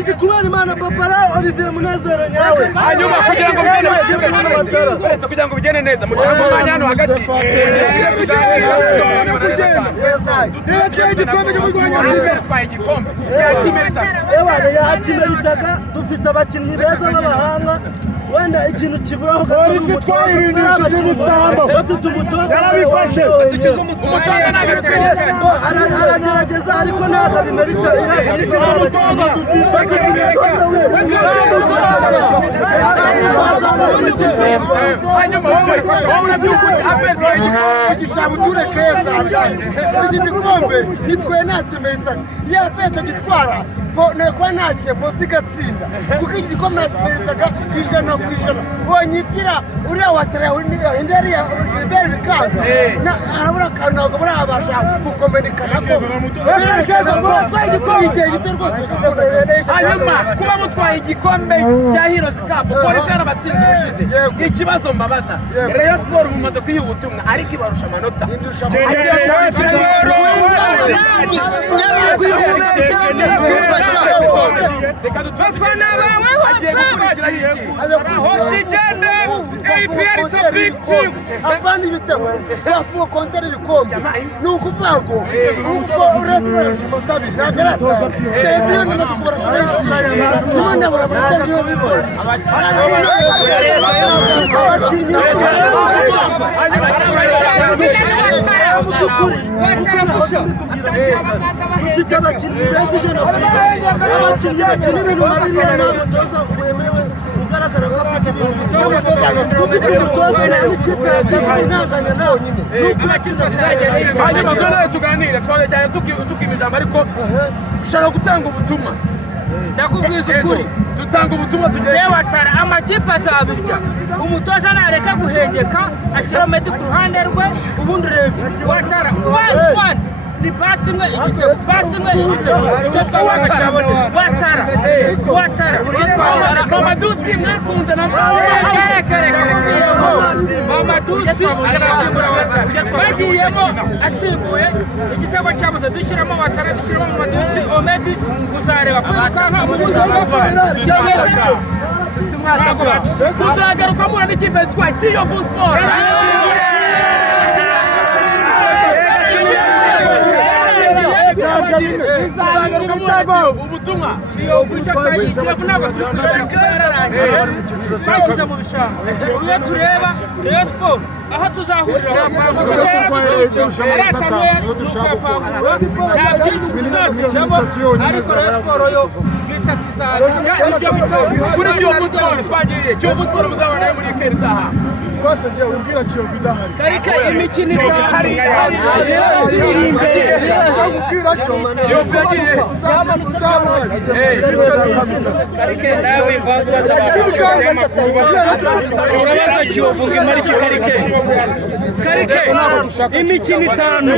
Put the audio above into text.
iki kubera Imana Papara Olivier Munezero nyawe hanyuma kugira ngo bigende neza mu mwanya hano hagati yakimeritaga dufite abakinnyi beza b'abahanga wenda ikintu kiburaho polisi twahirindira cy'ubusambo bafite umutoza yarabifashe dukize umutoza aragerageza ariko ntabwo bimerita hanyuma wowe urabyukuri igishabuture keza iki gikombe gitwaye nakimeritaga iyo apeta gitwara kuba nakiye posi igatsinda kuko iki gikombe nakimeritaga ijana ku ijana ubonye ipira uriya watera inderi ya Gilbert Bikanga arabura akantu ntabwo burabasha gukomenikana ko batwaye igikombe igihe gito rwose hanyuma kuba mutwaye igikombe cya Heroes Cup polisi yarabatsinze ushize ikibazo mbabaza Rayon Sport mumaze kwiha ubutumwa ariko ibarusha amanota reka dutafana bawe bose hoshigende APR is a big team abandi bitego bafuwe kontera ibikombe ni ukuvuga ngo uko urasubirasha mutabi nagarata APR namaze kubara kuri n'umwana barabarata byo bibora ufite abakinnyi beza ijana abakinnyi bakina ibintu bariya n'umutoza wemewe ugaragara ko afite umutoza n'ikipe yazanganya nawe nyine hanyuma rero tuganire twajyanye tukima ijambo ariko ushaka gutanga ubutumwa ndakubwiza ukuri dutanga ubutumwa tugiye watara amakipe azabirya umutoza nareka guhengeka ashyira Medi ku ruhande rwe ubundi rebe watara one ni basi imwe igitego icyo twawakara watara Mama Dusi mwakunze na Mama Dusi bagiyemo asimbuye igitego cyabuze dushyiramo watara dushyiramo Mama Dusi Omedi uzareba kwirukanka mu buryo tuzagaruka mura n'ikipe yitwa Kiyovu Sport ubutumwa Kiyovu ntabwo turi kureba kuba yararangiye twashyize mu bishanga iyo tureba Rayon Sport aho tuzahurira tuzahera gucitse aratanuye n'ukapanguro nta byinshi tuzatujamo ariko Rayon Sport yo bitatizana kuri Kiyovu Sport twagiye Kiyovu Sport muzabona muri weekend itaha rwose njye ubwira Kiyovu idahari karika imikino idahari iri imbere cyo kubwira cyo Kiyovu yagiye karike nawe bazaza Kiyovu ngimari karike imikino itanu